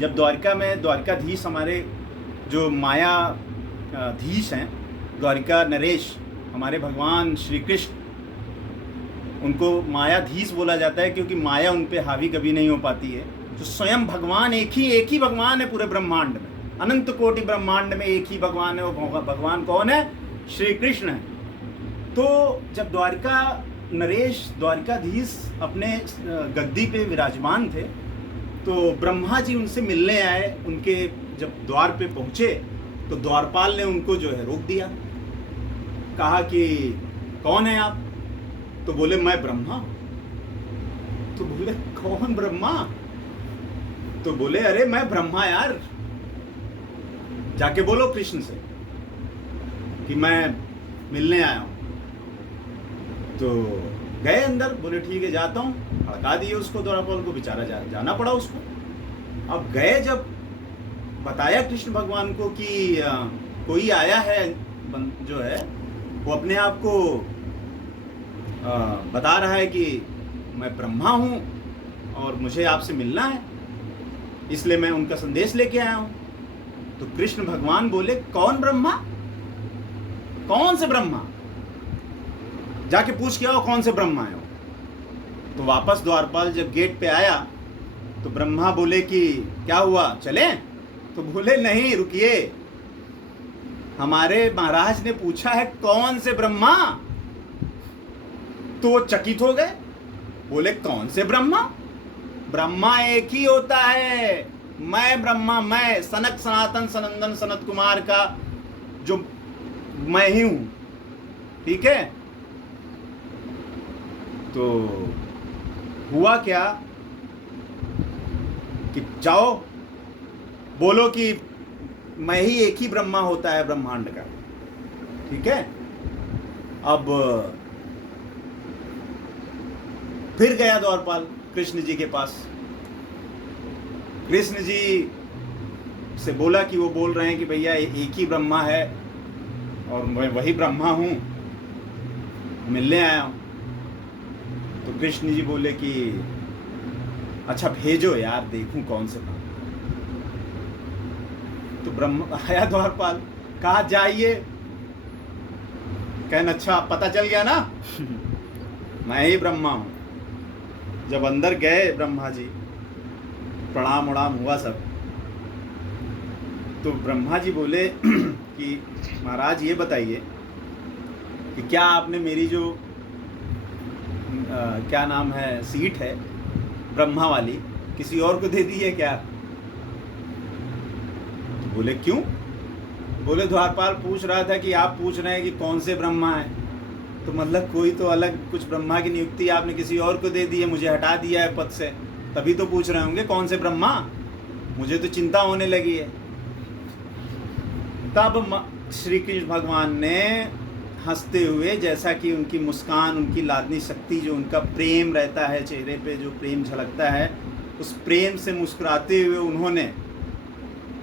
जब द्वारिका में द्वारिकाधीश हमारे जो धीश हैं, द्वारिका नरेश हमारे भगवान श्री कृष्ण, उनको मायाधीश बोला जाता है क्योंकि माया उन पे हावी कभी नहीं हो पाती है। तो स्वयं भगवान एक ही भगवान है पूरे ब्रह्मांड में, अनंत कोटि ब्रह्मांड में एक ही भगवान है। वो भगवान कौन है? श्री कृष्ण है। तो जब द्वारिका नरेश द्वारिकाधीश अपने गद्दी पे विराजमान थे तो ब्रह्मा जी उनसे मिलने आए। उनके जब द्वार पे पहुँचे तो द्वारपाल ने उनको जो है रोक दिया, कहा कि कौन है आप? तो बोले मैं ब्रह्मा। तो बोले कौन ब्रह्मा? तो बोले अरे मैं ब्रह्मा यार, जाके बोलो कृष्ण से कि मैं मिलने आया हूं। तो गए अंदर, बोले ठीक है जाता हूं, हड़का दिए उसको द्वारपाल को, बेचारा जाना पड़ा उसको। अब गए, जब बताया कृष्ण भगवान को कि कोई आया है जो है वो अपने आप को बता रहा है कि मैं ब्रह्मा हूं और मुझे आपसे मिलना है, इसलिए मैं उनका संदेश लेके आया हूं। तो कृष्ण भगवान बोले कौन ब्रह्मा? कौन से ब्रह्मा? जाके पूछ के आओ कौन से ब्रह्मा है वो। तो वापस द्वारपाल जब गेट पे आया तो ब्रह्मा बोले कि क्या हुआ, चले? तो बोले नहीं, रुकिए, हमारे महाराज ने पूछा है कौन से ब्रह्मा। तो वो चकित हो गए, बोले कौन से ब्रह्मा? ब्रह्मा एक ही होता है, मैं ब्रह्मा, मैं सनक सनातन सनंदन सनत कुमार का जो मैं ही हूं। ठीक है? तो हुआ क्या कि जाओ बोलो कि मैं ही एक ही ब्रह्मा होता है ब्रह्मांड का। ठीक है? अब फिर गया द्वारपाल कृष्ण जी के पास। कृष्ण जी से बोला कि वो बोल रहे हैं कि भैया एक ही ब्रह्मा है और मैं वही ब्रह्मा हूं, मिलने आया हूं। तो कृष्ण जी बोले कि अच्छा भेजो यार, देखूं कौन से ब्रह्मा। तो ब्रह्मा आया द्वारपाल, कहा जाइए, कहना अच्छा पता चल गया ना मैं ही ब्रह्मा हूं। जब अंदर गए ब्रह्मा जी, प्रणाम उड़ाम हुआ सब, तो ब्रह्मा जी बोले कि महाराज ये बताइए कि क्या आपने मेरी जो क्या नाम है सीट है ब्रह्मा वाली, किसी और को दे दी है क्या? तो बोले क्यों? बोले द्वारपाल पूछ रहा था कि आप पूछ रहे हैं कि कौन से ब्रह्मा है, तो मतलब कोई तो अलग कुछ ब्रह्मा की नियुक्ति आपने किसी और को दे दी है, मुझे हटा दिया है पद से, तभी तो पूछ रहे होंगे कौन से ब्रह्मा। मुझे तो चिंता होने लगी है। तब श्री कृष्ण भगवान ने हंसते हुए, जैसा कि उनकी मुस्कान, उनकी लादनी शक्ति, जो उनका प्रेम रहता है चेहरे पे, जो प्रेम झलकता है, उस प्रेम से मुस्कुराते हुए उन्होंने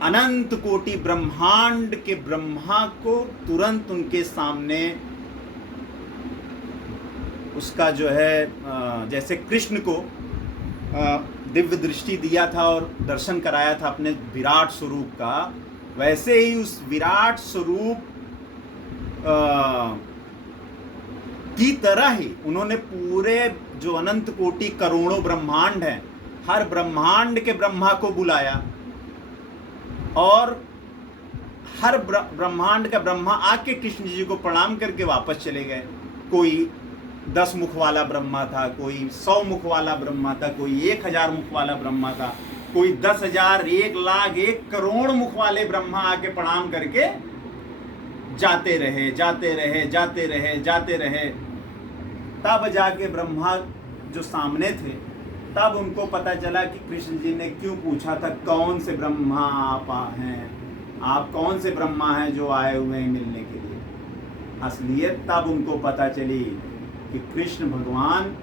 अनंत कोटि ब्रह्मांड के ब्रह्मा को तुरंत उनके सामने उसका जो है जैसे कृष्ण को दिव्य दृष्टि दिया था और दर्शन कराया था अपने विराट स्वरूप का, वैसे ही उस विराट स्वरूप की तरह ही उन्होंने पूरे जो अनंत कोटि करोड़ों ब्रह्मांड हैं, हर ब्रह्मांड के ब्रह्मा को बुलाया और हर ब्रह्मांड का ब्रह्मा आके कृष्ण जी को प्रणाम करके वापस चले गए। कोई 10 मुख वाला ब्रह्मा था, कोई 100 मुख वाला ब्रह्मा था, कोई 1000 मुख वाला ब्रह्मा था, कोई 10,000, 1,00,000, 1 करोड़ मुख वाले ब्रह्मा आके प्रणाम करके जाते रहे, जाते रहे, जाते रहे, जाते रहे। तब जाके ब्रह्मा जो सामने थे, तब उनको पता चला कि कृष्ण जी ने क्यों पूछा था कौन से ब्रह्मा आप हैं, आप कौन से ब्रह्मा हैं जो आए हुए हैं मिलने के लिए। असलियत तब उनको पता चली कि कृष्ण भगवान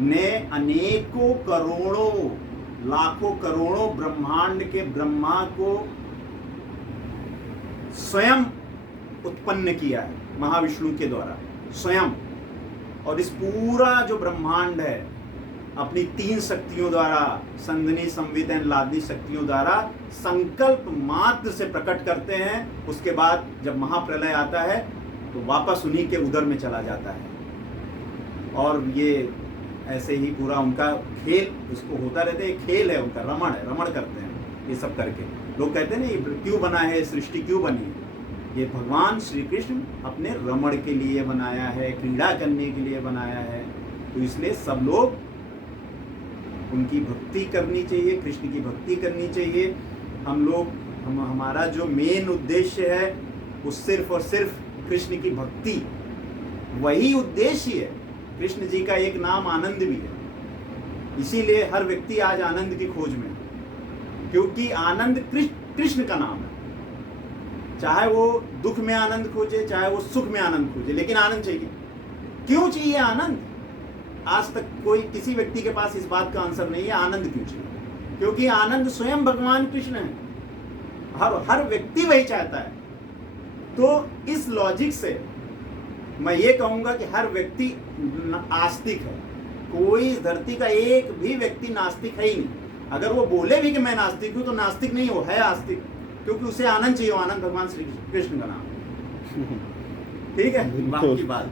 ने अनेकों करोड़ों, लाखों करोड़ों ब्रह्मांड के ब्रह्मा को स्वयं उत्पन्न किया है महाविष्णु के द्वारा स्वयं। और इस पूरा जो ब्रह्मांड है अपनी 3 शक्तियों द्वारा, संधिनी, संवितन, लादनी शक्तियों द्वारा संकल्प मात्र से प्रकट करते हैं। उसके बाद जब महाप्रलय आता है तो वापस उन्हीं के उदर में चला जाता है। और ये ऐसे ही पूरा उनका खेल उसको होता रहता है, खेल है उनका, रमण करते हैं ये सब करके। लोग कहते हैं ना ये क्यों बना है, सृष्टि क्यों बनी है? ये भगवान श्री कृष्ण अपने रमण के लिए बनाया है, क्रीड़ा करने के लिए बनाया है। तो इसलिए सब लोग उनकी भक्ति करनी चाहिए, कृष्ण की भक्ति करनी चाहिए। हमारा जो मेन उद्देश्य है वो सिर्फ और सिर्फ कृष्ण की भक्ति, वही उद्देश्य है। कृष्ण जी का एक नाम आनंद भी है, इसीलिए हर व्यक्ति आज आनंद की खोज में है, क्योंकि आनंद कृष्ण का नाम है। चाहे वो दुख में आनंद खोजे, चाहे वो सुख में आनंद खोजे, लेकिन आनंद चाहिए। क्यों चाहिए आनंद? आज तक कोई किसी व्यक्ति के पास इस बात का आंसर नहीं है, आनंद क्यों चाहिए? क्योंकि आनंद स्वयं भगवान कृष्ण है, हर व्यक्ति वही चाहता है। तो इस लॉजिक से मैं ये कहूंगा कि हर व्यक्ति आस्तिक है। कोई इस धरती का एक भी व्यक्ति नास्तिक है ही नहीं। अगर वो बोले भी कि मैं नास्तिक हूं तो नास्तिक नहीं, वो है आस्तिक, क्योंकि उसे आनंद चाहिए। आनंद भगवान श्री कृष्ण का नाम। ठीक है, बाकी बात